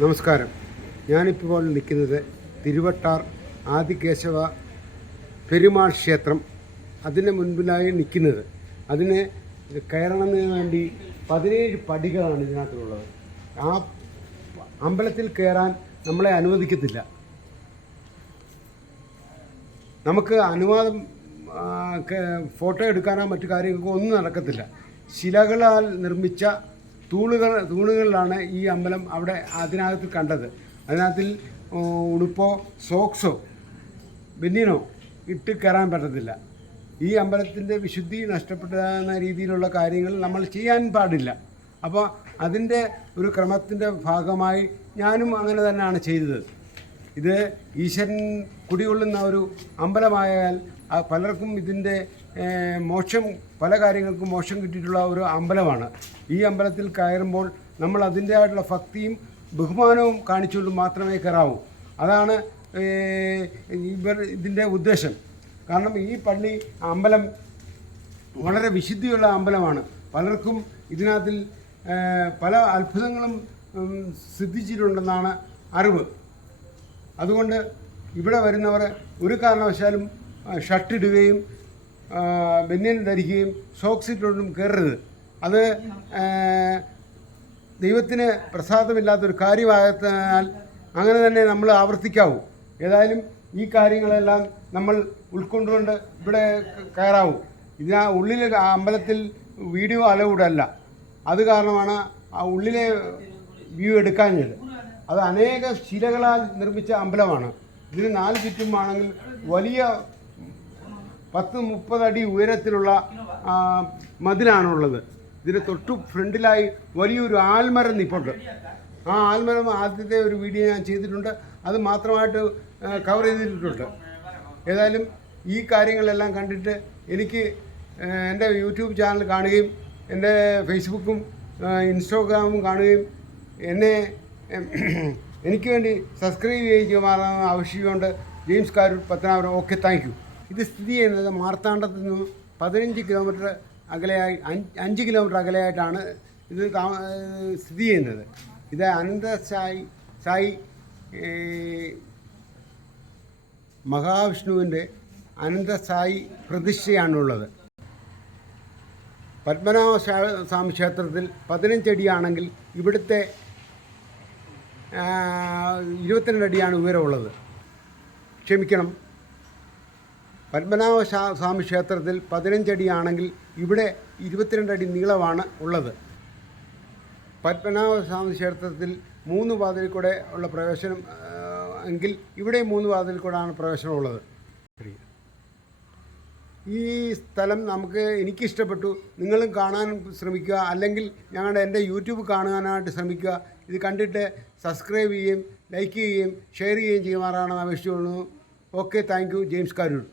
നമസ്കാരം. ഞാനിപ്പോൾ നിൽക്കുന്നത് തിരുവട്ടാർ ആദികേശവ പെരുമാൾ ക്ഷേത്രം. അതിന് മുൻപിലായി നിൽക്കുന്നത്. അതിന് കയറണതിന് വേണ്ടി 17 പടികളാണ് ഇതിനകത്തുള്ളത്. ആ അമ്പലത്തിൽ കയറാൻ നമ്മളെ അനുവദിക്കത്തില്ല. നമുക്ക് അനുവാദം ഫോട്ടോ എടുക്കാനോ മറ്റു കാര്യങ്ങൾക്കോ ഒന്നും നടക്കത്തില്ല. ശിലകളാൽ നിർമ്മിച്ച തൂണുകളിലാണ് ഈ അമ്പലം അവിടെ അതിനകത്ത് കണ്ടത്. അതിനകത്തിൽ ഉടുപ്പോ സോക്സോ ബനിയനോ ഇട്ട് കയറാൻ പറ്റത്തില്ല. ഈ അമ്പലത്തിൻ്റെ വിശുദ്ധി നഷ്ടപ്പെടുന്ന രീതിയിലുള്ള കാര്യങ്ങൾ നമ്മൾ ചെയ്യാൻ പാടില്ല. അപ്പോൾ അതിൻ്റെ ഒരു ക്രമത്തിൻ്റെ ഭാഗമായി ഞാനും അങ്ങനെ തന്നെയാണ് ചെയ്തത്. ഇത് ഈശ്വരൻ കുടികൊള്ളുന്ന ഒരു അമ്പലമായാൽ പലർക്കും ഇതിൻ്റെ മോക്ഷം, പല കാര്യങ്ങൾക്കും മോക്ഷം കിട്ടിയിട്ടുള്ള ഒരു അമ്പലമാണ്. ഈ അമ്പലത്തിൽ കയറുമ്പോൾ നമ്മൾ അതിൻ്റെതായിട്ടുള്ള ഭക്തിയും ബഹുമാനവും കാണിച്ചുകൊണ്ട് മാത്രമേ കയറാവൂ. അതാണ് ഇതിൻ്റെ ഉദ്ദേശം. കാരണം ഈ പള്ളി അമ്പലം വളരെ വിശുദ്ധിയുള്ള അമ്പലമാണ്. പലർക്കും ഇതിനകത്തിൽ പല അത്ഭുതങ്ങളും സിദ്ധിച്ചിട്ടുണ്ടെന്നാണ് അറിവ്. അതുകൊണ്ട് ഇവിടെ വരുന്നവർ ഒരു കാരണവശാലും ഷർട്ടിടുകയും ബനിയൻ ധരിക്കുകയും സോക്സ് ഇട്ടൊന്നും കയറരുത്. അത് ദൈവത്തിന് പ്രസാദമില്ലാത്തൊരു കാര്യമായതിനാൽ അങ്ങനെ തന്നെ നമ്മൾ ആവർത്തിക്കാവൂ. ഏതായാലും ഈ കാര്യങ്ങളെല്ലാം നമ്മൾ ഉൾക്കൊണ്ടുകൊണ്ട് ഇവിടെ കയറാവൂ. ഉള്ളിലെ അമ്പലത്തിൽ വീഡിയോ അലൗഡ് അല്ല. അത് കാരണമാണ് ആ ഉള്ളിലെ വ്യൂ എടുക്കാഞ്ഞത്. അത് അനേക ശിലകളാൽ നിർമ്മിച്ച അമ്പലമാണ്. ഇതിന് 4 ചുറ്റുമാണെങ്കിൽ വലിയ 10-30 അടി ഉയരത്തിലുള്ള മതിലാണുള്ളത്. ഇതിന് തൊട്ടു ഫ്രണ്ടിലായി വലിയൊരു ആൽമരം നിൽപ്പുണ്ട്. ആ ആൽമരം ആദ്യത്തെ ഒരു വീഡിയോ ഞാൻ ചെയ്തിട്ടുണ്ട്. അത് മാത്രമായിട്ട് കവർ ചെയ്തിട്ടുണ്ട്. ഏതായാലും ഈ കാര്യങ്ങളെല്ലാം കണ്ടിട്ട് എനിക്ക് എൻ്റെ യൂട്യൂബ് ചാനൽ കാണുകയും എൻ്റെ ഫേസ്ബുക്കും ഇൻസ്റ്റാഗ്രാമും കാണുകയും എനിക്ക് വേണ്ടി സബ്സ്ക്രൈബ് ചെയ്യുമാറാൻ ആവശ്യമുണ്ട്. James Karoor, Pathanapuram. Okay, thank U. ഇത് സ്ഥിതി ചെയ്യുന്നത് മാർത്താണ്ഡത്തിൽ നിന്നും 15 കിലോമീറ്റർ അകലെയായി 5 കിലോമീറ്റർ അകലെയായിട്ടാണ് ഇത് സ്ഥിതി ചെയ്യുന്നത്. ഇത് അനന്ത സായി മഹാവിഷ്ണുവിൻ്റെ അനന്ത സായി പ്രതിഷ്ഠയാണുള്ളത്. പത്മനാഭ സ്വാമി ക്ഷേത്രത്തിൽ 15 അടിയാണെങ്കിൽ ഇവിടുത്തെ 22 അടിയാണ് ഉയരമുള്ളത്. ക്ഷമിക്കണം, പത്മനാഭ സ്വാമി ക്ഷേത്രത്തിൽ 15 അടിയാണെങ്കിൽ ഇവിടെ 22 അടി നീളമാണ് ഉള്ളത്. പത്മനാഭ സ്വാമി ക്ഷേത്രത്തിൽ 3 വാതിലിൽ കൂടെ ഉള്ള പ്രവേശനം എങ്കിൽ ഇവിടെ 3 വാതിലിൽ കൂടെയാണ് പ്രവേശനമുള്ളത്. ഈ സ്ഥലം എനിക്കിഷ്ടപ്പെട്ടു. നിങ്ങളും കാണാൻ ശ്രമിക്കുക, അല്ലെങ്കിൽ എൻ്റെ യൂട്യൂബ് കാണാനായിട്ട് ശ്രമിക്കുക. ഇത് കണ്ടിട്ട് സബ്സ്ക്രൈബ് ചെയ്യുകയും ലൈക്ക് ചെയ്യുകയും ഷെയർ ചെയ്യുകയും ചെയ്യുമാറാണെന്ന് അപേക്ഷിച്ചുകൊള്ളുന്നു. Okay, thank you. James Karoor.